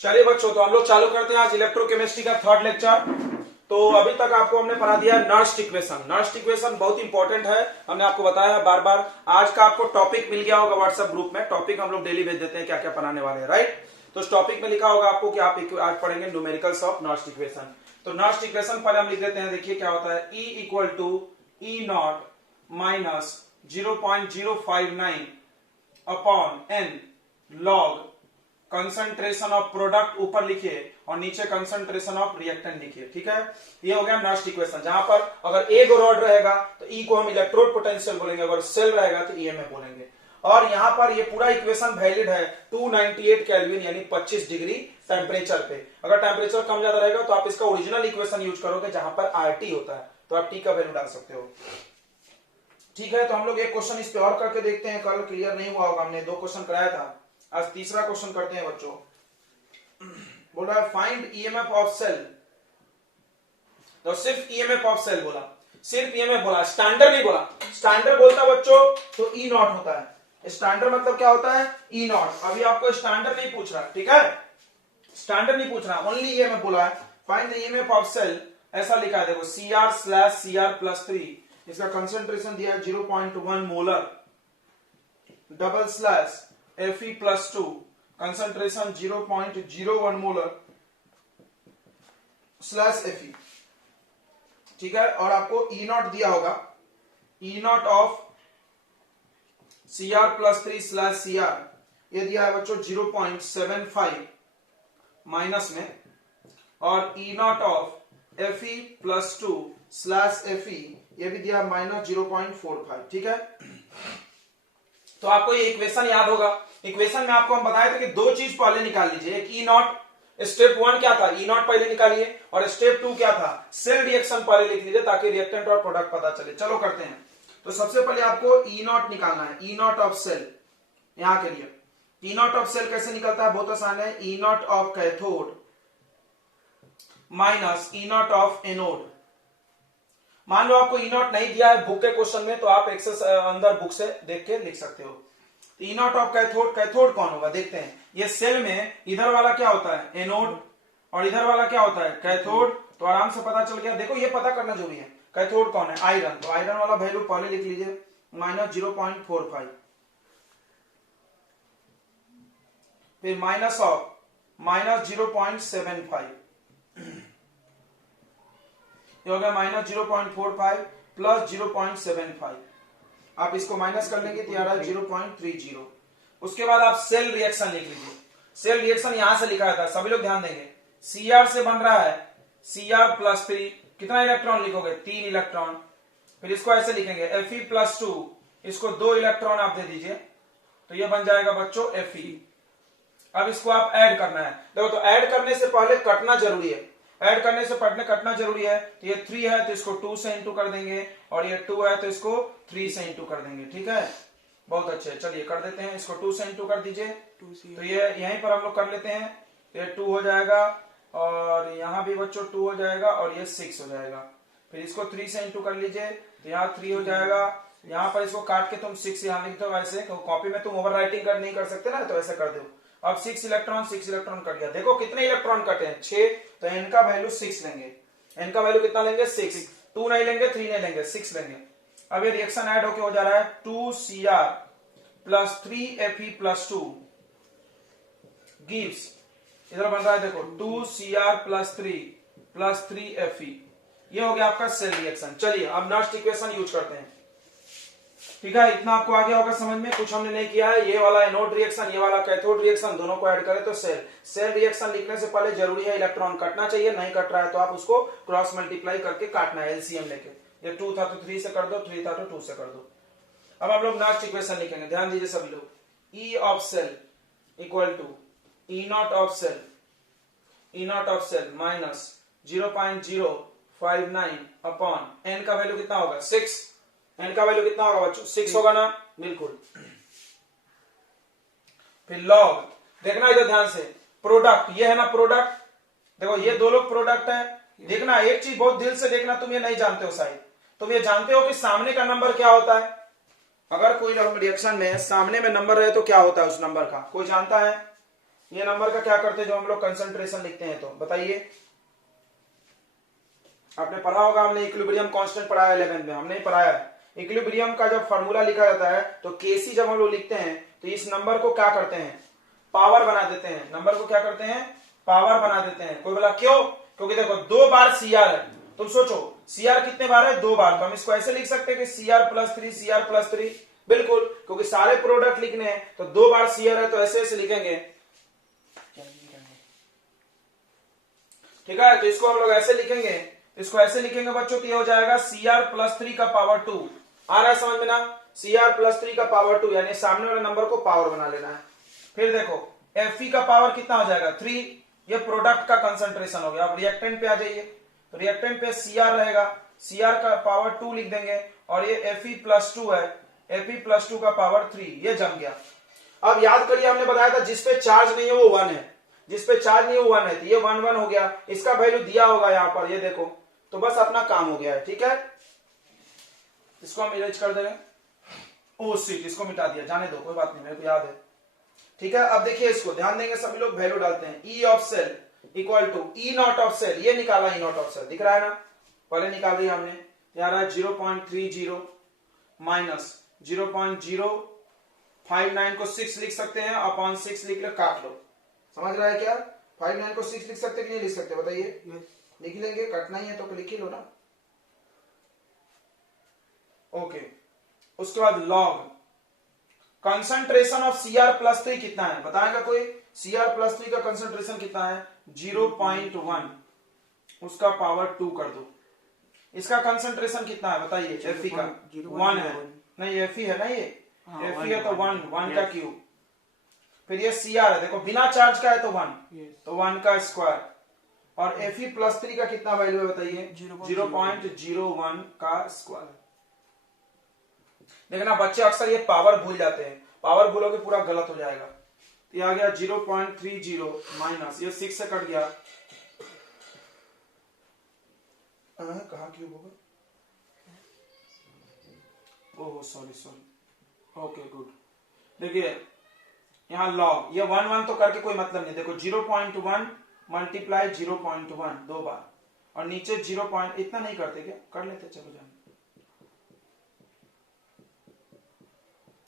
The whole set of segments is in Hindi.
चलिए बच्चों, तो हम लोग चालू करते हैं आज इलेक्ट्रोकेमिस्ट्री का थर्ड लेक्चर। तो अभी तक आपको हमने पढ़ा दिया नर्स्ट इक्वेशन। नर्स्ट इक्वेशन बहुत इंपॉर्टेंट है, हमने आपको बताया है बार बार। आज का आपको टॉपिक मिल गया होगा व्हाट्सएप ग्रुप में। टॉपिक हम लोग डेली भेज देते हैं क्या क्या पढ़ाने वाले हैं, राइट। तो उस टॉपिक में लिखा होगा आपको कि आप आज पढ़ेंगे न्यूमेरिकल्स ऑफ नर्स्ट इक्वेशन। तो नर्स्ट इक्वेशन पर हम लिख देते हैं, देखिए क्या होता है। E equal to E not minus 0.059 upon n log concentration of product ऊपर लिखिए और नीचे कंसंट्रेशन ऑफ रिएक्टेंट लिखिए, ठीक है। ये हो गया नर्स्ट इक्वेशन, जहां पर अगर एक रॉड रहेगा तो ई को हम इलेक्ट्रोड पोटेंशियल बोलेंगे, अगर सेल रहेगा तो ईएमएफ बोलेंगे। और यहां पर ये पूरा इक्वेशन वैलिड है 298 केल्विन यानी 25 डिग्री टेम्परेचर पे। अगर टेम्परेचर कम ज्यादा रहेगा तो आप इसका ओरिजिनल इक्वेशन यूज करोगे जहां पर आरटी होता है, तो आप टी का वैल्यू डाल सकते हो, ठीक है। तो हम लोग एक क्वेश्चन इस पे और करके देखते हैं, कल क्लियर नहीं हुआ होगा, हमने 2 क्वेश्चन कराया था। आज तीसरा क्वेश्चन करते हैं बच्चों। बोला है फाइंड ईएमएफ ऑफ सेल। तो सिर्फ ईएमएफ ऑफ सेल बोला, सिर्फ ईएमएफ बोला, स्टैंडर्ड नहीं बोला। स्टैंडर्ड बोलता बच्चों तो ई नॉट होता है। स्टैंडर्ड मतलब क्या होता है, ई नॉट। अभी आपको स्टैंडर्ड नहीं पूछ रहा, ठीक है, स्टैंडर्ड नहीं पूछ रहा, ओनली ईएमएफ बोला है। Find the EMF of cell, ऐसा लिखा है देखो, CR/CR+3, इसका कंसंट्रेशन दिया है 0.1 molar, double slash Fe+2 concentration 0.01 molar slash Fe, ठीक है। और आपको ई नॉट दिया होगा, ई नॉट ऑफ Cr+3/Cr ये दिया है बच्चों 0.75 माइनस में, और ई नॉट ऑफ Fe+2/Fe ये भी दिया माइनस 0.45, ठीक है। तो आपको ये इक्वेशन याद होगा। इक्वेशन में आपको हम बताए थे कि 2 चीज पहले निकाल लीजिए, एक ई नॉट, स्टेप 1 क्या था, ई नॉट पहले निकालिए, और स्टेप 2 क्या था, सेल रिएक्शन पहले लिख लीजिए ताकि रिएक्टेंट और प्रोडक्ट पता चले। चलो करते हैं। तो सबसे पहले आपको ई नॉट निकालना है, ई नॉट ऑफ सेल। यहां के लिए ई नॉट ऑफ सेल कैसे निकलता है, बहुत आसान है। E not of cathode minus E not of anode. मान लो आपको ई नॉट नहीं दिया है बुक के क्वेश्चन में, तो आप एक्सेस अंदर बुक से देख के लिख सकते हो। ई नॉट ऑफ कैथोड, कैथोड कौन होगा देखते हैं। ये सेल में इधर वाला क्या होता है, एनोड, और इधर वाला क्या होता है, कैथोड। तो आराम से पता चल गया। देखो ये पता करना जो भी है, कैथोड कौन है, आयरन। तो आयरन वाला वैल्यू पहले लिख लीजिए, माइनस 0.45, फिर माइनस ऑफ माइनस 0.75, ये हो गया माइनस 0.45 प्लस 0.75। आप इसको माइनस कर लेंगे तो यार 0.30। उसके बाद आप सेल रिएक्शन लिख लीजिए। सेल रिएक्शन यहां से लिखा था, सभी लोग ध्यान देंगे। Cr से बन रहा है Cr+3, कितना इलेक्ट्रॉन लिखोगे, 3 इलेक्ट्रॉन। फिर इसको ऐसे लिखेंगे Fe+2, इसको 2 इलेक्ट्रॉन आप दे दीजिए, तो ये बन जाएगा बच्चों Fe। अब इसको आप ऐड करना है। देखो तो ऐड करने से पहले कटना जरूरी है, ऐड करने से पहले कटना जरूरी है। तो ये 3 है तो इसको 2 से इंटू कर देंगे, और ये 2 है तो इसको 3 से इंटू कर देंगे, ठीक है। बहुत अच्छे, चलिए कर देते हैं। इसको 2 से इंटू कर दीजिए, तो ये यहीं पर हम लोग कर लेते हैं। ये 2 हो जाएगा, और यहाँ भी बच्चों 2 हो जाएगा, और ये 6 हो जाएगा। फिर इसको 3 से इंटू कर लीजिए, तो यहाँ 3 हो जाएगा। यहाँ पर इसको काट के तुम 6 यहाँ लिख दो, ऐसे कॉपी में तुम ओवर राइटिंग नहीं कर सकते ना, तो ऐसे कर दो। अब 6 इलेक्ट्रॉन कट गया। देखो कितने इलेक्ट्रॉन कटे हैं, 6, तो n का वैल्यू 6 लेंगे। n का वैल्यू कितना लेंगे, 6। 2 नहीं लेंगे, 3 नहीं लेंगे, 6 लेंगे। अब ये रिएक्शन ऐड होके हो जा रहा है 2Cr+3Fe+2 गिव्स, इधर बन रहा है देखो 2Cr+3 ये हो गया आपका सेल रिएक्शन। चलिए अब नेक्स्ट इक्वेशन यूज करते हैं, ठीक है। इतना आपको आ गया होगा समझ में, कुछ हमने नहीं किया है। ये वाला एनोड रिएक्शन, ये वाला कैथोड रिएक्शन, दोनों को ऐड करें तो सेल। सेल रिएक्शन लिखने से पहले जरूरी है इलेक्ट्रॉन कटना चाहिए, नहीं कट रहा है तो आप उसको क्रॉस मल्टीप्लाई करके काटना है, एलसीएम लेके। ये 2 था तो 3 से कर दो, 3 था तो 2 से कर दो। अब हम लोग नेक्स्ट इक्वेशन लिखेंगे, ध्यान दीजिए सभी लोग। E of cell equal to E not of cell, E not of cell minus 0.059 upon n का वैल्यू कितना होगा, 6। एन का वैल्यू कितना होगा बच्चों, 6 होगा ना, बिल्कुल। फिर लॉग, देखना इधर ध्यान से, प्रोडक्ट, ये है ना प्रोडक्ट, देखो ये 2 लोग प्रोडक्ट है। देखना एक चीज बहुत दिल से देखना, तुम ये नहीं जानते हो शायद, तुम ये जानते हो कि सामने का नंबर क्या होता है। अगर कोई रिएक्शन में सामने में नंबर रहे तो क्या होता है उस नंबर का, कोई जानता है? ये नंबर का क्या करते हैं जो हम लोग कंसंट्रेशन लिखते हैं, तो बताइए। आपने पढ़ा होगा, हमने इक्विलिब्रियम कांस्टेंट पढ़ा है 11 में, हमने ही पढ़ाया है। इक्विलिब्रियम का जब फॉर्मूला लिखा जाता है तो केसी जब हम लोग लिखते हैं तो इस नंबर को क्या करते हैं, पावर बना देते हैं। नंबर को क्या करते हैं, पावर बना देते हैं। कोई बोला क्यों, क्योंकि देखो 2 बार सीआर है, तुम सोचो सीआर कितने बार है, 2 बार, तो हम इसको ऐसे लिख सकते हैं कि CR+3 CR+3, बिल्कुल, क्योंकि सारे प्रोडक्ट लिखने हैं तो 2 बार सीआर है, तो ऐसे ऐसे लिखेंगे, ठीक है। तो इसको हम लोग ऐसे लिखेंगे, इसको ऐसे लिखेंगे बच्चों, ये हो जाएगा CR+3 का पावर 2। आ रहा है समझ में ना, CR+3 का पावर 2, यानी सामने वाले नंबर को पावर बना लेना है। फिर देखो Fe का पावर कितना हो जाएगा, 3, ये प्रोडक्ट का कंसंट्रेशन हो गया। अब रिएक्टेंट पे आ जाइए, तो रिएक्टेंट पे Cr रहेगा, Cr का पावर 2 लिख देंगे, और ये Fe+2 है, Fe+2 का पावर 3, ये जम गया। अब याद करिए, हमने बताया था जिसपे चार्ज नहीं है वो 1 है, जिसपे चार्ज नहीं है वो 1 है, तो ये 1 1 हो गया। इसका वैल्यू दिया होगा यहाँ पर, ये देखो, तो बस अपना काम हो गया है, ठीक है। इसको हम इरेज कर देंगे, ओ शिट, इसको मिटा दिया, जाने दो, कोई बात नहीं, मेरे को याद है, ठीक है। अब देखिए इसको ध्यान देंगे, सभी लोग वैल्यू डालते हैं। E of cell equal to E not of cell, ये निकाला E नॉट ऑफ सेल, दिख रहा है ना, पहले निकाल दिया हमने, यार 0.30 माइनस 0.059 को 6 लिख सकते हैं, अपॉन 6 लिख लो, काट लो, समझ रहा है क्या। 59 को 6 लिख सकते कि नहीं लिख सकते, बताइए। लिख लेंगे, कटना ही है तो लिख ही लो ना, ओके। उसके बाद लॉग कंसंट्रेशन ऑफ Cr+3 कितना है, बताएगा कोई। Cr+3 का कंसंट्रेशन कितना है, 0.1, उसका पावर 2 कर दो। इसका कंसंट्रेशन कितना है बताइए, Fe का 1 है, नहीं Fe है ना, ये Fe है तो 1 का क्यूब, फिर ये Cr है, देखो बिना चार्ज का है तो 1, तो 1 का स्क्वायर, और Fe+3 का कितना वैल्यू है बताइए, 0.01 का स्क्वायर। देखना बच्चे अक्सर ये पावर भूल जाते हैं, पावर भूलोगे पूरा गलत हो जाएगा। तो ये आ गया 0.30 माइनस, ये 6 से कट गया, कहा क्यूब होगा, ओह सॉरी, ओके गुड। देखिए यहाँ लॉग, ये 1 1 तो करके कोई मतलब नहीं, देखो 0.1 मल्टीप्लाई 0.1 2 बार, और नीचे 0. इतना नहीं करते क्या, कर लेते, चलो जाने।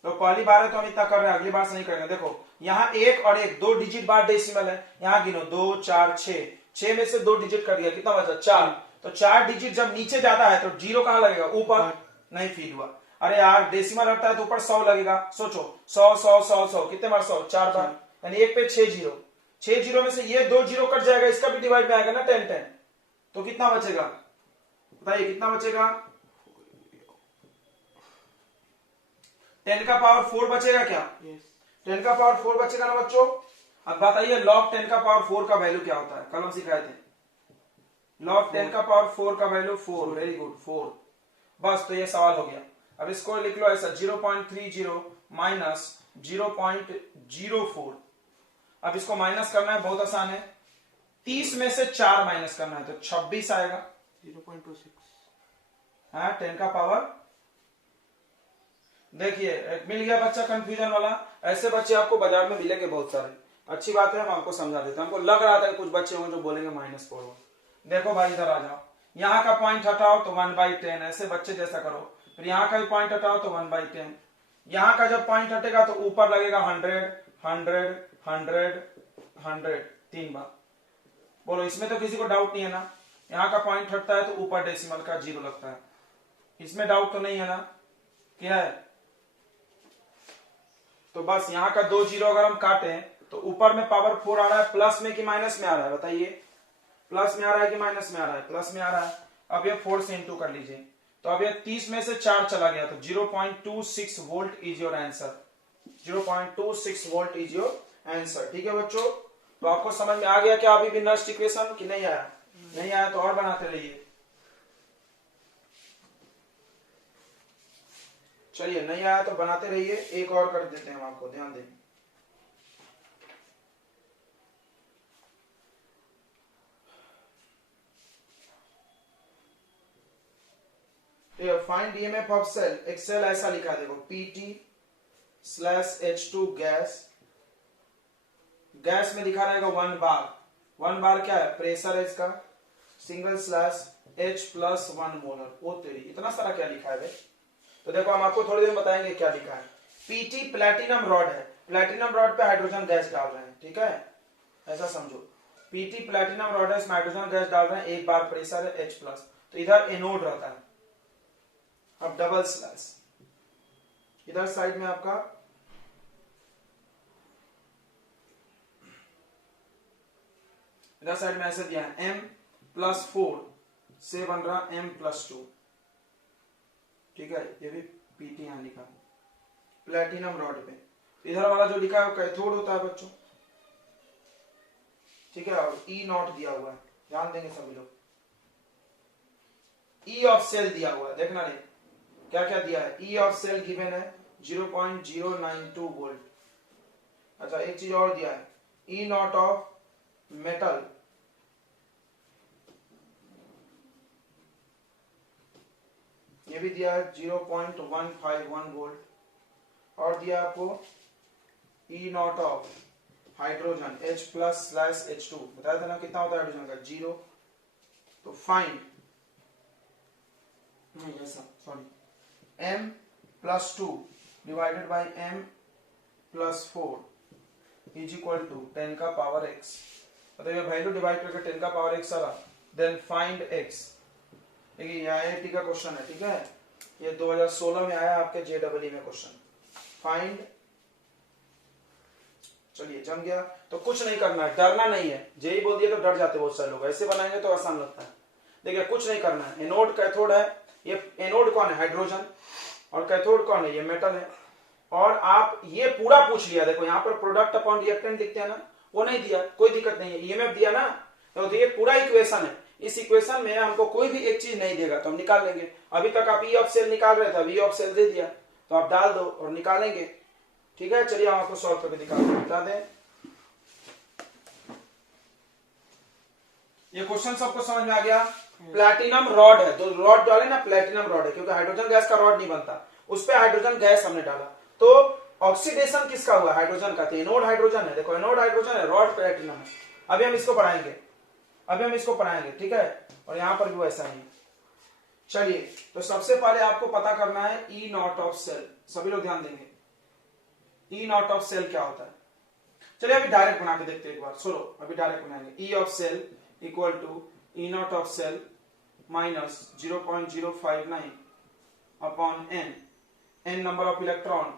तो पहली बार है तो हम इतना कर रहे हैं, अगली बार से नहीं करेंगे। देखो यहाँ 1 और 1 2 डिजिट बार डेसिमल है, यहाँ गिनो 2 4 6 में से 2 डिजिट कर दिया, कितना बचा 4, तो 4 डिजिट जब नीचे जाता है तो 0 कहां लगेगा, ऊपर, नहीं फील हुआ। अरे यार डेसिमल रखता है तो ऊपर 100 लगेगा, सोचो 100 100 100 100 कितने बार 100, 4 बार, यानी 1 पे 6 जीरो, 6 जीरो में से ये 2 जीरो कट जाएगा, इसका भी डिवाइड में आएगा ना 10 10, तो कितना बचेगा बताइए, कितना बचेगा, 10 का पावर 4 बचेगा क्या, 10 का पावर 4 बचेगा ना बच्चों। अब बताइए लॉग 10 का पावर 4 का वैल्यू क्या होता है, कल हम सिखाए थे, लॉग 10 का पावर 4 का वैल्यू 4, वेरी गुड 4, बस। तो ये सवाल हो गया। अब इसको लिख लो ऐसा 0.30 माइनस 0.04, अब इसको माइनस करना है, बहुत आसान है, 30 में से 4 माइनस करना है तो 26 आएगा, 0.26, हाँ 10 का पावर। देखिए मिल गया बच्चा कंफ्यूजन वाला, ऐसे बच्चे आपको बाजार में मिलेंगे बहुत सारे, अच्छी बात है, हम आपको समझा देते हैं। हमको लग रहा था कि कुछ बच्चे होंगे जो बोलेंगे -4। देखो भाई इधर आ जाओ, यहाँ का पॉइंट हटाओ तो 1/10, ऐसे बच्चे जैसा करो, फिर यहाँ का भी पॉइंट हटाओ तो 1/10, यहाँ का जब पॉइंट हटेगा तो ऊपर लगेगा 100 100 100 100 3 बार। बोलो इसमें तो किसी को डाउट नहीं है ना, यहाँ का पॉइंट हटता है तो ऊपर डेसिमल का 0 लगता है, इसमें डाउट तो नहीं है ना, क्या है। तो बस यहाँ का 2 जीरो अगर हम काटें तो ऊपर में पावर 4 आ रहा है, प्लस में कि माइनस में आ रहा है बताइए, प्लस में आ रहा है कि माइनस में आ रहा है, प्लस में आ रहा है। अब ये 4 से इंटू कर लीजिए, तो अब ये 30 में से 4 चला गया, तो 0.26 volt is your answer, 0.26 volt is your answer, ठीक है बच्चों। तो आपको समझ में आ गया क्या अभी भी नर्स्ट इक्वेशन कि नहीं आया, नहीं आया तो और बनाते रहिए। चलिए नहीं आया तो बनाते रहिए, एक और कर देते हैं हम आपको, ध्यान दें। फाइंड डीएमएफ ऑफ सेल, एक सेल ऐसा लिखा देखो, PT/H2 गैस गैस में लिखा रहेगा 1 बार। 1 बार क्या है, प्रेशर है इसका, सिंगल स्लैश H+1 मोलर। ओ तेरी, इतना सारा क्या लिखा है भाई। तो देखो हम आपको थोड़ी देर में बताएंगे क्या लिखा है। पीटी प्लैटिनम रॉड है, प्लैटिनम रॉड पे हाइड्रोजन गैस डाल रहे हैं, ठीक है, ऐसा समझो। पीटी प्लैटिनम रॉड है, इसमें हाइड्रोजन गैस डाल रहे हैं, 1 बार प्रेशर है H+, तो इधर एनोड रहता है। अब डबल स्लैश, इधर साइड में आपका इधर साइड में ऐसे दिया है M+4 से बन रहा M+2, ठीक है, ये भी पीटी यहां लिखा प्लैटिनम रॉड पे। इधर वाला जो लिखा है वो कैथोड होता है बच्चों, ठीक है, और E0 दिया हुआ है, ध्यान देंगे सभी लोग। ई ऑफ सेल दिया हुआ है, देखना रे क्या क्या दिया है। ई ऑफ सेल गिवन है 0.092 वोल्ट। अच्छा एक चीज और दिया है, E0 ऑफ मेटल ये भी दिया है 0.151 वोल्ट। और दिया आपको E0 ऑफ हाइड्रोजन H+/H2, बताया था ना कितना होता है हाइड्रोजन का, 0। तो फाइंड नहीं ऐसा sorry M+2 divided by M+4 is equal to 10 का पावर x। मतलब ये वैल्यू डिवाइड करके 10 का पावर x आ रहा, देन फाइंड x। देखिए आईआईटी का क्वेश्चन है, ठीक है, ये 2016 में आया आपके जेईई में क्वेश्चन। फाइंड, चलिए जम गया। तो कुछ नहीं करना है, डरना नहीं है। जेई बोल दिया तो डर जाते बहुत सारे लोग, ऐसे बनाएंगे तो आसान लगता है। देखिए कुछ नहीं करना है, एनोड कैथोड है, ये एनोड कौन है, हाइड्रोजन, और कैथोड कौन है, ये मेटल है। और आप ये पूरा पूछ लिया, देखो यहाँ पर प्रोडक्ट अपॉन रिएक्टेंट दिखते हैं ना, वो नहीं दिया, कोई दिक्कत नहीं है। ईएमएफ दिया ना, तो ये पूरा इक्वेशन है, इस इक्वेशन में हमको कोई भी एक चीज नहीं देगा तो हम निकाल लेंगे। अभी तक आप ई ऑफ सेल निकाल रहे थे, अब ई ऑफ सेल दे दिया तो आप डाल दो और निकालेंगे, ठीक है। चलिए हम आपको सॉल्व करके बता दें। ये क्वेश्चन सबको समझ में आ गया। प्लैटिनम रॉड है, तो रॉड डाले ना, प्लैटिनम रॉड है क्योंकि हाइड्रोजन गैस का रॉड नहीं बनता, उस पर हाइड्रोजन गैस हमने डाला। तो ऑक्सीडेशन किसका हुआ, हाइड्रोजन का, तो एनोड हाइड्रोजन है, देखो एनोड हाइड्रोजन है, रॉड प्लैटिनम है। अभी हम इसको पढ़ाएंगे, ठीक है, और यहां पर भी वैसा ही। चलिए तो सबसे पहले आपको पता करना है E0 ऑफ सेल, सभी लोग ध्यान देंगे। E0 ऑफ सेल क्या होता है, चलिए अभी डायरेक्ट बना के देखते हैं एक बार, सुनो अभी डायरेक्ट बनाएंगे। E of cell equal to E0 of cell minus 0.059 upon n number of electron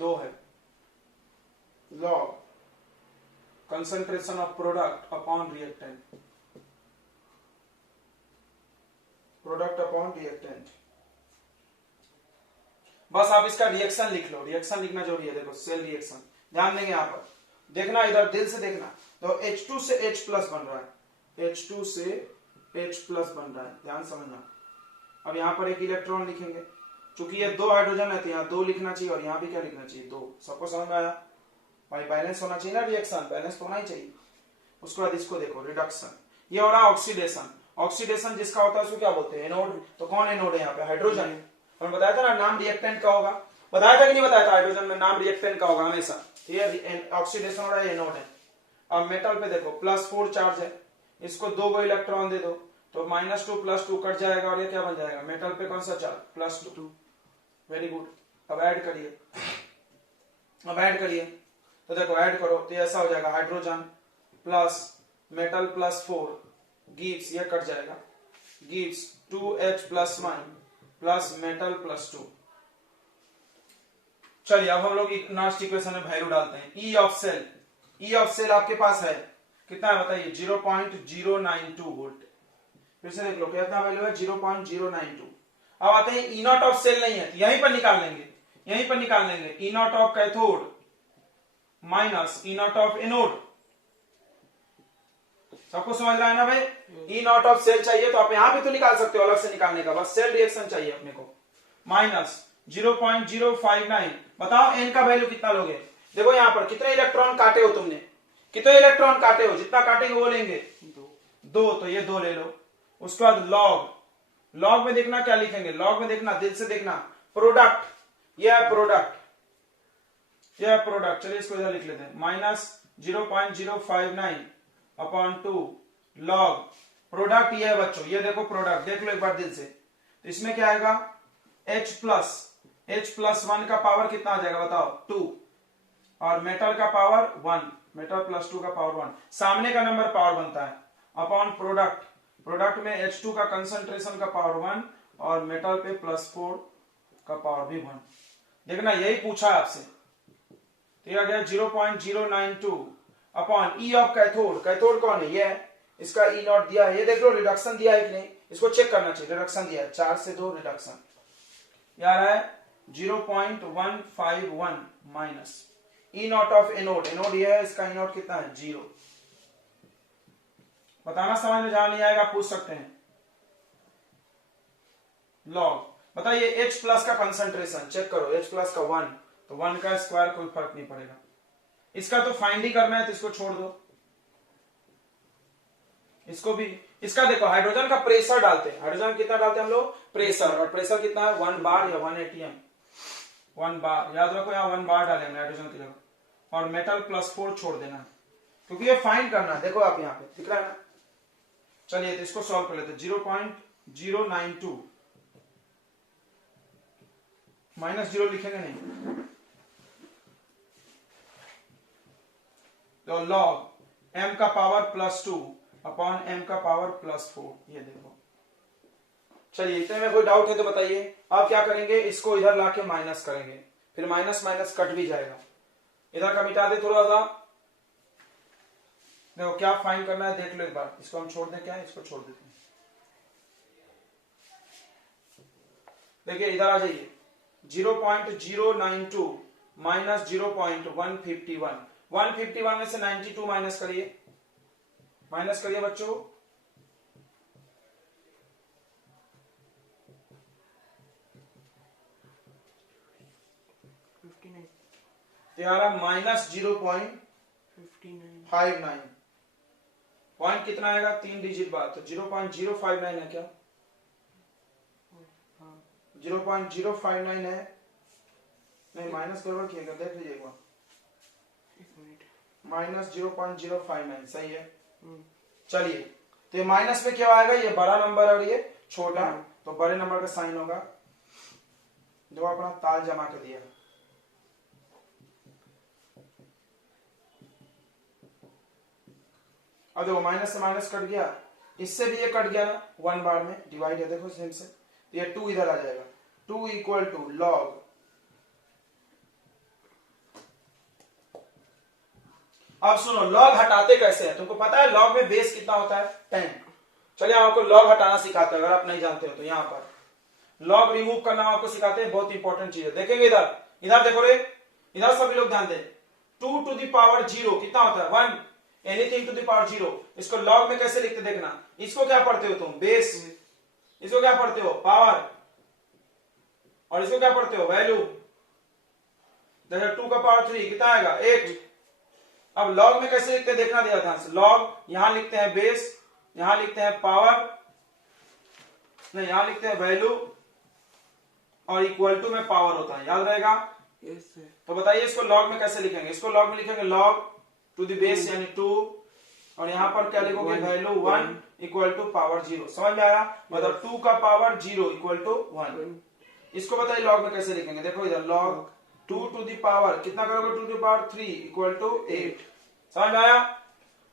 2 है, log concentration of product upon reactant, product upon reactant. बस आप इसका रिएक्शन लिख लो, रिएक्शन लिखना जरूरी है। देखो सेल रिएक्शन, ध्यान देंगे यहां पर, देखना इधर दिल से देखना। तो H2 से H+ बन रहा है, H2 से H+ बन रहा है, ध्यान समझना। अब यहां पर एक इलेक्ट्रॉन लिखेंगे, चूंकि ये 2 हाइड्रोजन है तो यहाँ 2 लिखना चाहिए और यहाँ भी क्या लिखना चाहिए, 2। सबको समझ में आया भाई, बैलेंस होना चाहिए ना, रिएक्शन बैलेंस होना ही चाहिए। उसके बाद इसको देखो रिडक्शन, ये हो रहा ऑक्सीडेशन। ऑक्सीडेशन जिसका होता है उसको क्या बोलते हैं, एनोड। तो कौन एनोड है यहाँ पे, हाइड्रोजन है। और बताया था ना नाम रिएक्टेंट का होगा, बताया था कि नहीं बताया था, हाइड्रोजन में नाम रिएक्टेंट का होगा हमेशा। ये ऑक्सीडेशन हो रहा है, एनोड है। अब मेटल पे देखो +4 चार्ज है, इसको 2 गो इलेक्ट्रॉन दे दो तो -2 +2 कट जाएगा और ये क्या बन जाएगा, मेटल पे कौन सा चार्ज, +2। Very good. अब ऐड करिए, तो देखो ऐड करो तो ऐसा हो जाएगा, हाइड्रोजन प्लस मेटल +4 गिव्स, ये कट जाएगा, गिव्स 2H+1 प्लस मेटल +2। चलिए अब हम लोग लास्ट इक्वेशन में वैल्यू डालते हैं। ई ऑफ सेल आपके पास है कितना है बताइए, 0.092 वोल्ट। फिर से देख लो कितना वैल्यू है, 0.092। अब आते हैं E0 ऑफ सेल नहीं है, यहीं पर निकाल लेंगे, E0 of cathode minus E0 of anode. सबको समझ रहा है ना भाई। E0 ऑफ सेल चाहिए तो आप यहां भी तो निकाल सकते हो अलग से निकालने का, बस सेल रिएक्शन चाहिए अपने को। माइनस 0.059, बताओ n का वैल्यू कितना लोगे। देखो यहां पर कितने इलेक्ट्रॉन काटे हो तुमने, कितने इलेक्ट्रॉन काटे हो, जितना काटेंगे वो लेंगे, 2, तो ये 2 ले लो। उसके बाद लॉग में देखना क्या लिखेंगे, लॉग में देखना, दिल से देखना, प्रोडक्ट, यह प्रोडक्ट, चलिए इसको इधर लिख लेते हैं, 0.059 अपॉन 2 लॉग प्रोडक्ट ये है बच्चों, ये देखो प्रोडक्ट देख लो एक बार दिल से। तो इसमें क्या आएगा H प्लस 1 का पावर कितना आ जाएगा बताओ 2 और मेटल का पावर 1, मेटल प्लस 2 का पावर 1, सामने का नंबर पावर बनता है अपॉन प्रोडक्ट में H2 का कंसंट्रेशन का पावर 1 और मेटल पे प्लस 4 का पावर भी 1। देखना यही पूछा है आपसे। तो यह आ गया 0.092 upon E of cathode. Cathode कौन है? ये है, इसका ई नॉट दिया है, ये देख लो रिडक्शन दिया है कि नहीं, इसको चेक करना चाहिए। रिडक्शन दिया है 4 से 2 रिडक्शन, यह आ रहा है 0.151 minus E not of anode. Anode ये है, इसका ई नॉट कितना है 0। बताना समझ में जहां नहीं आएगा पूछ सकते हैं। लॉग बताइए H प्लस का कंसंट्रेशन चेक करो, H प्लस का 1, तो 1 का स्क्वायर कोई फर्क नहीं पड़ेगा। इसका तो फाइंड ही करना है तो इसको छोड़ दो। इसको भी, इसका देखो हाइड्रोजन का प्रेशर डालते हैं, हाइड्रोजन कितना डालते हैं हम लोग प्रेशर, और प्रेशर कितना है 1 बार या 1 atm, 1 बार याद रखो, यहाँ 1 बार डालेंगे हाइड्रोजन की जगह, और मेटल प्लस 4 छोड़ देना है क्योंकि ये फाइंड करना है। देखो आप यहाँ पे दिख रहा है ना। चलिए तो इसको सॉल्व कर लेते हैं। 0.092 माइनस 0 लिखेंगे नहीं, तो लॉग m का पावर प्लस 2 अपॉन m का पावर प्लस 4, ये देखो। चलिए इतने में कोई डाउट है तो बताइए। अब क्या करेंगे, इसको इधर लाके माइनस करेंगे, फिर माइनस माइनस कट भी जाएगा। इधर का मिटा दे थोड़ा सा, देखो क्या फाइंड करना है देख लो एक बार। इसको हम छोड़ दें, क्या है इसको छोड़ देते हैं। देखिए इधर आ जाइए, 0.092 माइनस 0.151, 151 में से 92 माइनस करिए, माइनस करिए बच्चों। यारा माइनस 0.59, पॉइंट कितना आएगा 3 डिजिट बाद, तो 0.059 है क्या? 0.059 है, नहीं माइनस करवा किएगा, देख लीजिए एक बार। माइनस 0.059 सही है। चलिए तो ये माइनस में क्या आएगा, ये बड़ा नंबर और ये छोटा, तो बड़े नंबर का साइन होगा। जो अपना ताल जमा के दिया, अब देखो माइनस से माइनस कट गया, इससे भी ये कट गया ना, 1 बार में डिवाइड है देखो सेम से, तो ये 2 इधर आ जाएगा। 2 इक्वल टू लॉग, अब सुनो लॉग हटाते कैसे हैं, तुमको पता है लॉग में बेस कितना होता है 10। चलिए आपको लॉग हटाना सिखाते हैं, अगर आप नहीं जानते हो तो। यहाँ पर लॉग रिमूव करना आपको सिखाते हैं, बहुत इंपॉर्टेंट चीज है। देखेंगे इधर, इधर देखो रे, इधर सभी लोग ध्यान दें। 2 टू द पावर 0 कितना होता है 1, एनीथिंग टू द पावर 0। इसको लॉग में कैसे लिखते देखना, इसको क्या पढ़ते हो तुम बेस, इसको क्या पढ़ते हो पावर, और इसको क्या पढ़ते हो वैल्यू। जैसे 2 का पावर 3 कितना आएगा 8। अब लॉग में कैसे लिखते देखना दिया ध्यान से। लॉग यहां लिखते हैं बेस, यहां लिखते हैं पावर, नहीं यहां लिखते हैं वैल्यू, और इक्वल टू में पावर होता है, याद रहेगा। तो बताइए इसको लॉग में कैसे लिखेंगे। इसको लॉग में लिखेंगे लॉग टू द बेस यानी 2, और यहां पर क्या लिखोगे वैल्यू 1 इक्वल टू पावर 0। समझ में आया, मतलब 2 का पावर 0 इक्वल टू 1। इसको बताइए लॉग में कैसे लिखेंगे। देखो इधर लॉग 2 टू द पावर कितना करोगे 2 to the power 3 equal to 8। समझ में आया।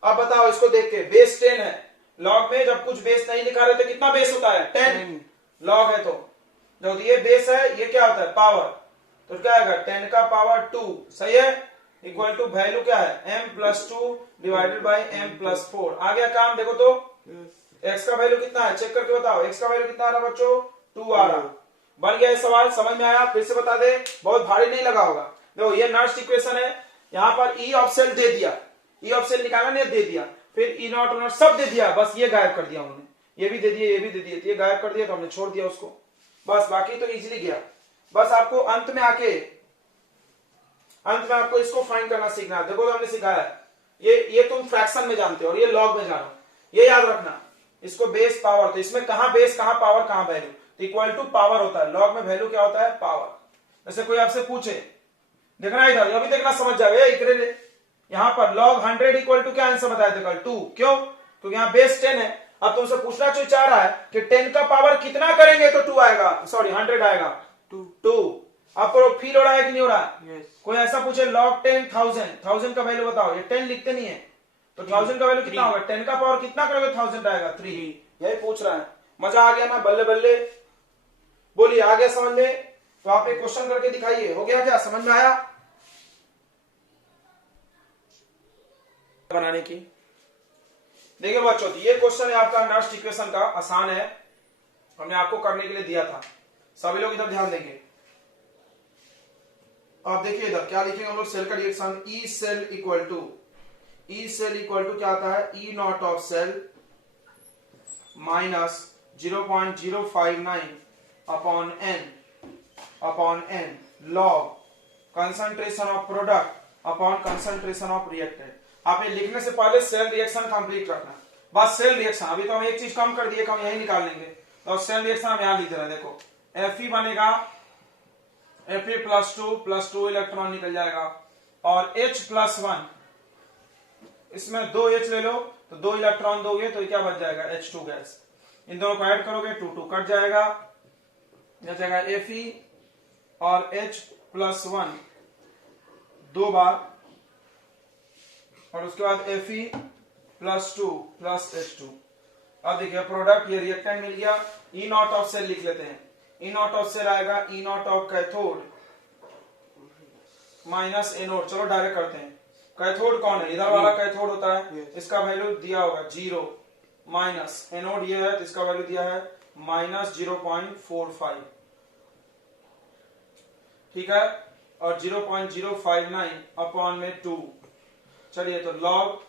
अब बताओ इसको देख के, बेस 10 है, लॉग में जब कुछ बेस नहीं लिखा रहे तो कितना बेस होता है 10 लॉग है, तो जब ये बेस है ये क्या होता है पावर, तो क्या आएगा 10 का पावर 2 सही है, इक्वल टू वैल्यू क्या है m plus 2 divided by m plus 4। आ गया काम। देखो तो x का वैल्यू कितना है चेक करके बताओ, x का वैल्यू कितना आ रहा बच्चों 2 आ रहा। बन गया सवाल, समझ में आया। फिर से बता दे, बहुत भारी नहीं लगा होगा। देखो ये नर्स्ट इक्वेशन है, यहाँ पर ई ऑफ सेल दे दिया, ई ऑफ सेल निकाला नहीं दे दिया, फिर ई नॉट नॉट सब दे दिया, बस ये गायब कर दिया उन्होंने, ये भी दे दिए ये भी दे दिए, ये गायब कर दिया तो हमने छोड़ दिया उसको, बस बाकी तो इजीली गया। बस आपको अंत में आपको इसको फाइंड करना सीखना है। देखो हमने सिखाया ये तुम फ्रैक्शन में जानते हो और ये लॉग में जानो, ये याद रखना। इसको बेस पावर, तो इसमें कहां बेस कहां पावर कहां वैल्यू, तो इक्वल टू पावर होता है, लॉग में वैल्यू क्या होता है पावर। जैसे कोई आपसे पूछे, देखना इधर अभी देखना समझ जाओ, यहाँ पर log 100 इक्वल टू क्या आंसर बताए थे कल 2, क्यों? क्योंकि यहाँ बेस 10 है। अब तुमसे पूछना जो चाह रहा है कि 10 का पावर कितना करेंगे तो 2 आएगा, सॉरी 100 आएगा, 2। आपको फील हो रहा है कि नहीं हो रहा है? कोई ऐसा पूछे log 10 1000 का वैल्यू बताओ, ये 10 लिखते नहीं है तो 1000 का वैल्यू कितना होगा? 10 का पावर कितना करोगे 1000 आएगा 3। यही पूछ रहा है। मजा आ गया ना? बल्ले बल्ले बोलिए, आ गया समझ में? तो आप एक क्वेश्चन करके दिखाइए, हो गया क्या? समझ में आया बनाने की? देखिए बच्चों, ये क्वेश्चन है आपका नर्स्ट इक्वेशन का, आसान है, हमने आपको करने के लिए दिया था। सभी लोग इधर ध्यान देंगे। आप देखिए इधर क्या लिखेंगे हम लोग, सेल का reaction E cell equal to क्या आता है? E not of cell minus 0.059 upon n log concentration of product upon concentration of reactant. आप ये लिखने से पहले सेल रिएक्शन कंप्लीट रखना, बस सेल रिएक्शन। अभी तो हम एक चीज कम कर दिए, हम यही निकाल लेंगे, तो सेल रिएक्शन हम यहां लिख रहे हैं। देखो Fe बनेगा, Fe +2 इलेक्ट्रॉन निकल जाएगा, और H+1 इसमें 2 H ले लो तो 2 इलेक्ट्रॉन दोगे तो क्या बच जाएगा? H2 gas. इन दोनों को ऐड करोगे 2 कट जाएगा, बच जाएगा Fe और H+1 2 बार, और उसके बाद Fe+2 +H2। अब देखिए प्रोडक्ट, ये रिएक्टेंट मिल गया। ई नॉट ऑफ सेल लिख लेते हैं। ई नॉट ऑफ सेल आएगा E not of cathode minus anode. चलो डायरेक्ट करते हैं। कैथोड कौन है? इधर वाला कैथोड होता है, इसका वैल्यू दिया होगा 0, माइनस एनोड ये है तो इसका वैल्यू दिया है -0.45, ठीक है, और 0.059 अपॉन में 2। चलिए तो लॉग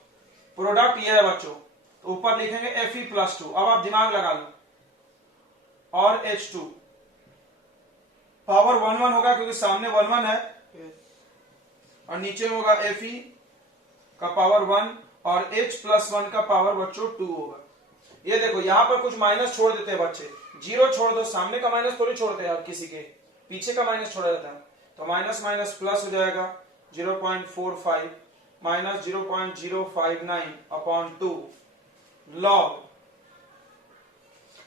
प्रोडक्ट ये है बच्चों, तो ऊपर लिखेंगे Fe+2। अब आप दिमाग लगा लो, और H2 पावर 1 होगा क्योंकि सामने 1 है, और नीचे होगा Fe का पावर 1 और H+1 का पावर बच्चों 2 होगा। ये देखो यहां पर कुछ माइनस छोड़ देते हैं बच्चे, 0 छोड़ दो, सामने का माइनस थोड़ी छोड़ते हैं, किसी के पीछे का माइनस छोड़ा जाता है, तो माइनस माइनस प्लस हो जाएगा 0.45 माइनस 0.059 अपॉन 2 लॉग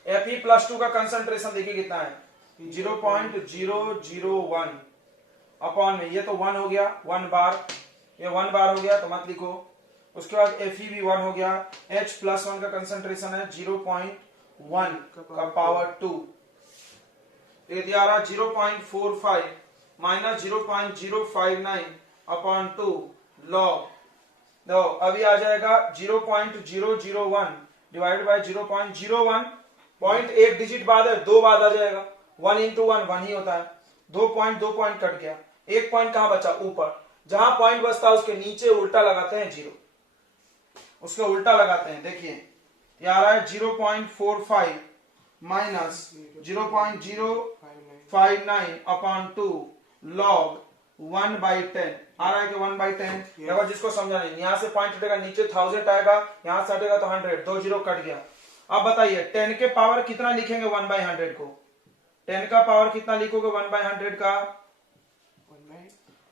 Fe+2 का कंसंट्रेशन देखिए कितना है 0.001 अपॉन में, ये तो 1 हो गया 1 बार, ये 1 बार हो गया तो मत लिखो। उसके बाद Fe भी 1 हो गया, H+1 का कंसंट्रेशन है 0.1 का पावर 2, ये दिया रहा 0.45 माइनस 0.059 अपॉन 2 लॉग। दो अभी आ जाएगा 0.001 डिवाइड बाय 0.01, पॉइंट एक डिजिट बाद है, 2 बाद आ जाएगा, 1 इंटू 1 ही होता है, 2 पॉइंट कट गया, एक पॉइंट कहां बचा? ऊपर, जहां पॉइंट बचता है उसके नीचे उल्टा लगाते हैं 0, उसके उल्टा लगाते हैं। देखिए ये आ रहा है 0.45 माइनस 0.059 अपॉन 2 लॉग 1/10 आ रहा है कि 1/10। देखो जिसको समझा नहीं, यहां से पॉइंट हटेगा, नीचे 1000 आएगा, यहां से हटेगा तो 100, 2 0 कट गया। अब बताइए 10 के पावर कितना लिखेंगे 1/100 को? 10 का पावर कितना लिखोगे 1/100 का?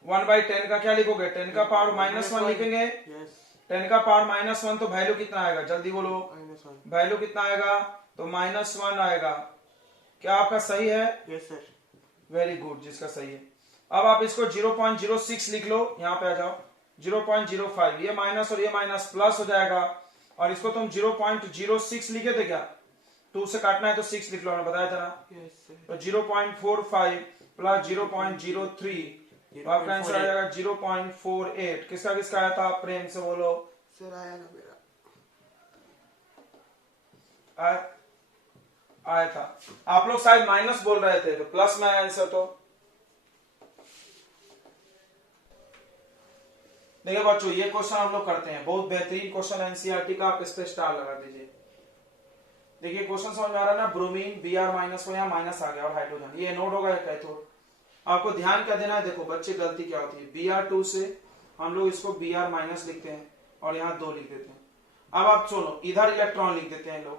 1/10 का क्या लिखोगे? 10 का पावर -1 लिखेंगे। 10 का पावर -1 तो वैल्यू कितना आएगा? जल्दी बोलो, वैल्यू कितना आएगा? तो -1 आएगा। क्या आपका सही है? Yes sir. वेरी गुड, जिसका सही है। अब आप इसको 0.06 लिख लो, यहां पे आ जाओ 0.05, ये माइनस और ये माइनस प्लस हो जाएगा, और इसको तुम 0.06 लिखे थे क्या? 2 से काटना है तो 6 लिख लो, मैंने बताया था ना। तो 0.45 प्लस 0.03 तो आपका आंसर आ जाएगा 0.48। किसका किसका आया था? प्रेम से बोलो सर। आया ना मेरा, आया था। आप लोग शायद माइनस बोल रहे थे तो प्लस में आया आंसर। तो देखिए बच्चों ये क्वेश्चन हम लोग करते हैं, बहुत बेहतरीन क्वेश्चन एनसीईआरटी का, आप इस पे स्टार लगा दीजिए। देखिए क्वेश्चन समझ में आ रहा है ना? ब्रोमीन Br- को यहाँ माइनस आ गया, और हाइड्रोजन ये एनोड होगा, कैथोड। आपको ध्यान क्या देना है? देखो बच्चे गलती क्या होती है, Br2 से हम लोग इसको Br- लिखते हैं और यहाँ 2 लिख देते हैं। अब आप सुनो, इधर इलेक्ट्रॉन लिख देते हैं लोग,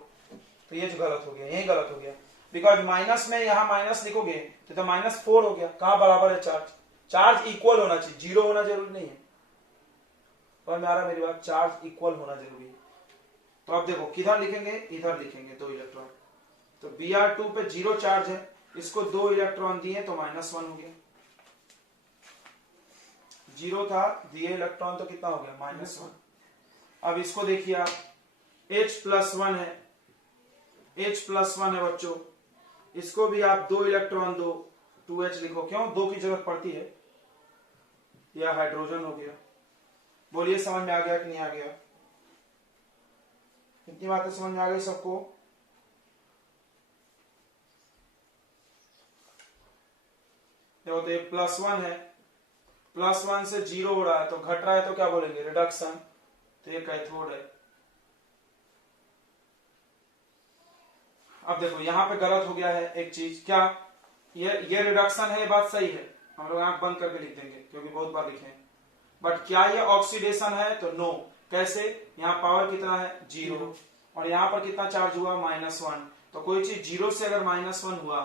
तो ये जो गलत हो गया, यही गलत हो गया, बिकॉज माइनस में यहाँ माइनस लिखोगे तो -4 हो गया। कहाँ बराबर है चार्ज? चार्ज इक्वल होना चाहिए, 0 होना जरूरी नहीं है। और में आ रहा मेरी बात, चार्ज इक्वल होना जरूरी है। तो अब देखो किधर लिखेंगे, इधर लिखेंगे 2 इलेक्ट्रॉन। तो Br2 पे 0 चार्ज है, इसको 2 इलेक्ट्रॉन दिए तो -1 हो गया। 0 था, दिए इलेक्ट्रॉन तो कितना हो गया, -1। अब इसको देखिए आप, H+1 है, H+1 है बच्चों, इसको भी आप 2 इलेक्ट्रॉन दो, 2H लिखो, क्यों 2 की जरूरत पड़ती है, यह हाइड्रोजन हो गया। बोलिए समझ में आ गया कि नहीं आ गया? कितनी बातें समझ में आ गई सबको? देखो तो ये +1 है, +1 से 0 हो रहा है तो घट रहा है, तो क्या बोलेंगे, रिडक्शन। तो ये कैथोड है। अब देखो यहां पे गलत हो गया है एक चीज, क्या ये रिडक्शन है, ये बात सही है, हम लोग आंख बंद करके लिख देंगे क्योंकि बहुत बार लिखे हैं। बट क्या ये ऑक्सीडेशन है, तो नो। कैसे, यहाँ पावर कितना है, 0, और यहाँ पर कितना चार्ज हुआ, -1। तो कोई चीज 0 से अगर -1 हुआ,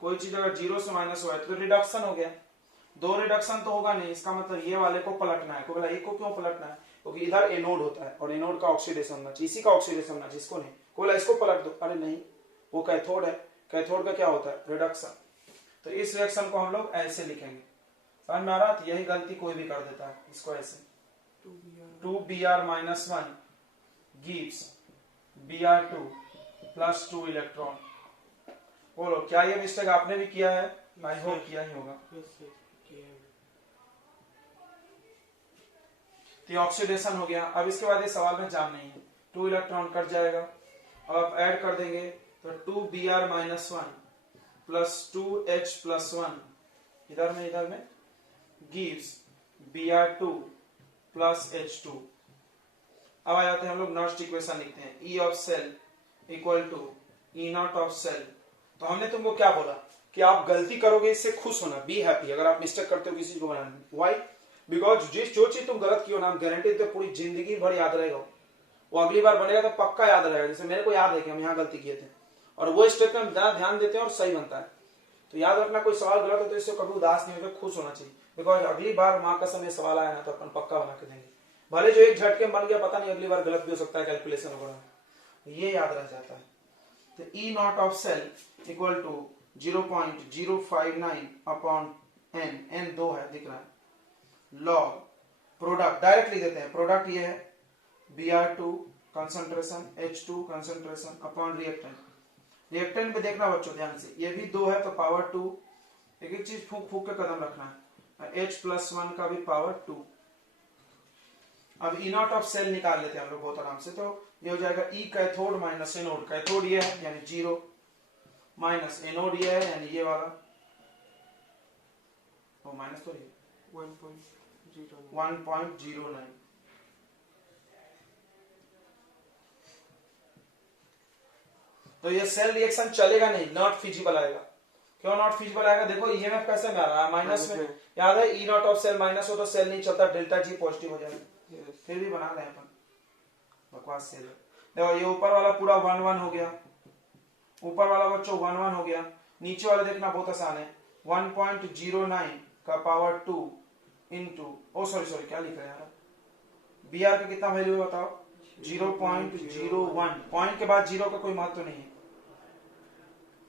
कोई चीज अगर 0 से माइनस हुआ तो रिडक्शन हो गया। 2 रिडक्शन तो होगा नहीं, इसका मतलब ये वाले को पलटना है। को बोला एक को क्यों पलटना है, क्योंकि इधर एनोड होता है और एनोड का ऑक्सीडेशन होना चाहिए, इसी का ऑक्सीडेशन होना चाहिए, इसको नहीं। को बोला इसको पलट दो, अरे नहीं, वो कैथोड है, कैथोड का क्या होता है, रिडक्शन। तो इस रिएक्शन को हम लोग ऐसे लिखेंगे, समझ में आ रहा? तो यही गलती कोई भी कर देता है, इसको ऐसे 2Br-1 gives Br2 + 2 इलेक्ट्रॉन। बोलो क्या ये मिस्टेक आपने भी किया है? आई होप किया ही होगा। तो ऑक्सीडेशन हो गया। अब इसके बाद ये सवाल में जान नहीं है, 2 इलेक्ट्रॉन कट जाएगा। अब आप ऐड कर देंगे तो 2Br-1 + 2H+1 इधर में gives Br2 + H2। अब आ जाते हैं हम लोग नॉस्ट इक्वेशन लिखते हैं, E of cell = E0 of cell. तो हमने तुमको क्या बोला कि आप गलती करोगे इससे खुश होना, बी हैप्पी। अगर आप मिस्टेक करते हो किसी को बनाने, व्हाई? बिकॉज जो चीज तुम गलत किया ना, गारंटी तो पूरी जिंदगी भर याद रहेगा, वो अगली बार बनेगा तो पक्का याद रहेगा। जैसे मेरे को याद है कि हम यहाँ गलती किए थे, और वो स्टेप में हम ध्यान देते हैं और सही बनता है। तो याद रखना, कोई सवाल गलत हो तो इससे कभी उदास नहीं होकर खुश होना चाहिए, बिकॉज अगली बार माँ का समय सवाल आया ना तो अपन पक्का बना के देंगे। भले जो एक झटके बन गया, पता नहीं अगली बार गलत भी हो सकता है कैलकुलेशन वगैरह, ये याद रह जाता है। तो E0 of cell = 0.059/n, n 2 है दिख रहा है, लॉग प्रोडक्ट डायरेक्ट लिख देते हैं। प्रोडक्ट ये है Br2 concentration, H2 concentration upon reactant. Reactant पे देखना बच्चों ध्यान से, ये भी 2 है तो पावर 2, एक चीज फूक फूक के कदम रखना है। H+1 का भी पावर 2। अब E0 ऑफ सेल निकाल लेते हैं हम लोग बहुत आराम से। तो ये हो जाएगा E cathode minus anode, cathode ये है यानी 0, माइनस एनोड ये है यानी ये वाला, वो माइनस तो ये 1.09। तो ये सेल रिएक्शन चलेगा नहीं, नॉट फिजिबल आएगा। क्यों नॉट फिजिबल आएगा? देखो ईएमएफ कैसे में आ रहा है, माइनस में। याद है E0 ऑफ सेल माइनस हो तो सेल नहीं चलता, डेल्टा G पॉजिटिव हो जाएगा। फिर भी बना रहे अपन, बकवास सेल। देखो ये ऊपर वाला पूरा 1 हो गया, ऊपर वाला बच्चों 1 हो गया। नीचे वाला देखना बहुत आसान है, 1.09 का पावर 2 इंटू, ओ सॉरी क्या लिख रहे हैं यार, Br का कितना वैल्यू है बताओ, 0.01। पॉइंट के बाद 0 का कोई महत्व नहीं है,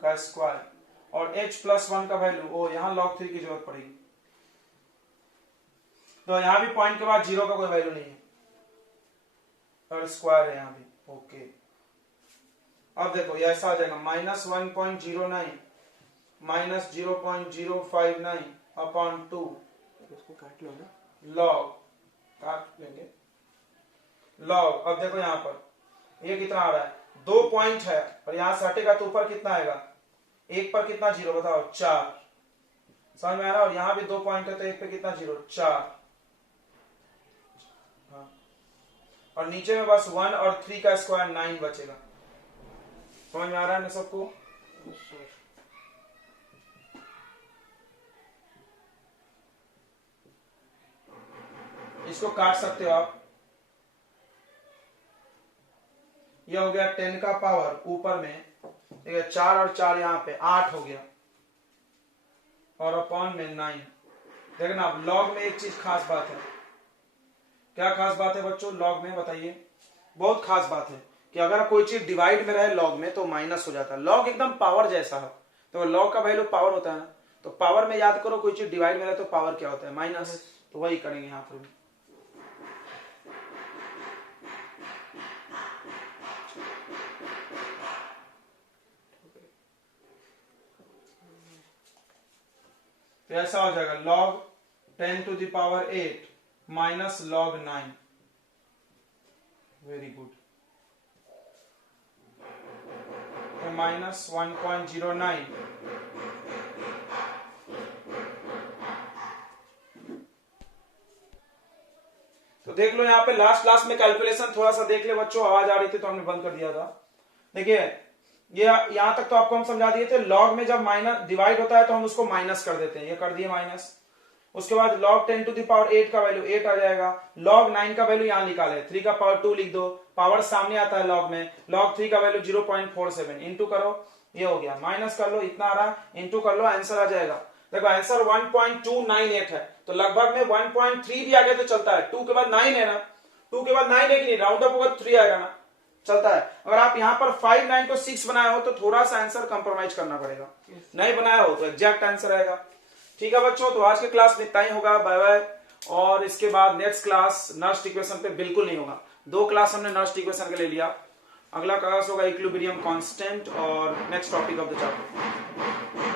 का स्क्वायर। और H+1 का वैल्यू, ओ यहाँ log 3 की जरूरत पड़ेगी, तो यहाँ भी पॉइंट के बाद 0 का कोई वैल्यू नहीं है, और स्क्वायर है यहाँ भी, ओके। अब देखो ये ऐसा आ जाएगा -1.09 - 0.059/2, इसको काट लो ना, लॉग काट लेंगे, लॉग। अब देखो यहाँ पर ये कितना आ रहा है, 2 पॉइंट है और यहाँ से हटेगा तो ऊपर कितना आएगा, 1 पर कितना 0 बताओ, 4। समझ में आ रहा है? और यहाँ भी 2 पॉइंट है तो 1 पे कितना 0, 4। हाँ। और नीचे में बस 1 और 3 का स्क्वायर 9 बचेगा। समझ में आ रहा है ना सबको? इसको काट सकते हो आप, यह हो गया 10 का पावर ऊपर में, ठीक है, 4 और 4 यहाँ पे 8 हो गया, और अपॉन में 9। देखना लॉग में एक चीज खास बात है, क्या खास बात है बच्चों लॉग में, बताइए। बहुत खास बात है कि अगर कोई चीज डिवाइड में रहे लॉग में तो माइनस हो जाता है। लॉग एकदम पावर जैसा है, तो लॉग का वैल्यू पावर होता है ना, तो पावर में याद करो कोई चीज डिवाइड में रहे तो पावर क्या होता है, माइनस। तो वही करेंगे यहाँ पर भी। तो ऐसा हो जाएगा log 10 to the power 8 minus log 9। Very good. तो माइनस 1.09। तो देख लो यहाँ पे लास्ट क्लास में कैलकुलेशन थोड़ा सा देख ले बच्चों, आवाज आ रही थी तो हमने बंद कर दिया था। देखिए ये यहां तक तो आपको हम समझा दिए थे, लॉग में जब माइनस डिवाइड होता है तो हम उसको माइनस कर देते हैं, ये कर दिए माइनस। उसके बाद log 10 to the power 8 का वैल्यू 8 आ जाएगा। log 9 का वैल्यू यहां निकाले, 3 का पावर 2 लिख दो, पावर सामने आता है log में। log 3 का वैल्यू 0.47, इंटू करो, ये हो गया, माइनस कर लो, इतना आ रहा, इंटू कर लो, आंसर आ जाएगा। देखो आंसर 1.298 है, तो लगभग में 1.3 भी आ गया तो चलता है। 2 के बाद 9 है ना, 2 के बाद 9 है कि नहीं, राउंड अप होगा 3 आएगा ना, चलता है। अगर आप यहाँ पर 5 9 को 6 बनाए हो तो थोड़ा सा आंसर कंप्रोमाइज करना पड़ेगा, नहीं बनाया हो तो एग्जैक्ट आंसर आएगा। ठीक है बच्चों, तो आज के क्लास में इतना ही होगा, बाय बाय। और इसके बाद नेक्स्ट क्लास नर्स्ड इक्वेशन पे बिल्कुल नहीं होगा। 2 क्लास हमने नर्स्ड इक्वेशन के ले लिया, अगला क्लास होगा इक्विलिब्रियम कांस्टेंट और next topic of the chapter.